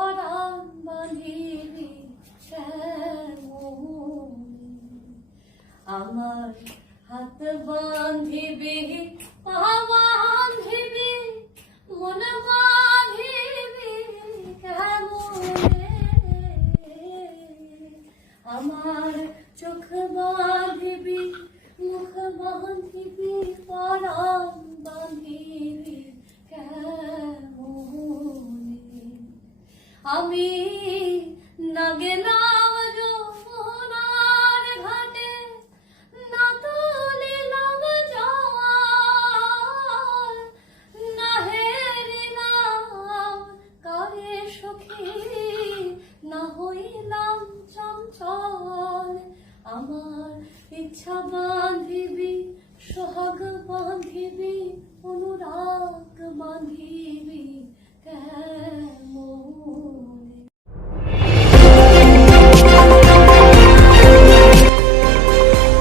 পরাণ কেমন আমার হাত বাঁধিবি পা বাঁধিবি মন বাঁধিবি কেমনে? আমার চোখ বাঁধিবি মুখ বাঁধিবি পরাণ আমি না ঘাটে না তুলিলাম না হেরিলাম কারে সখী, না হইলাম আমার ইচ্ছা বাঁধিবি সোহাগ বাঁধিবি অনুরাগ বাঁধিবি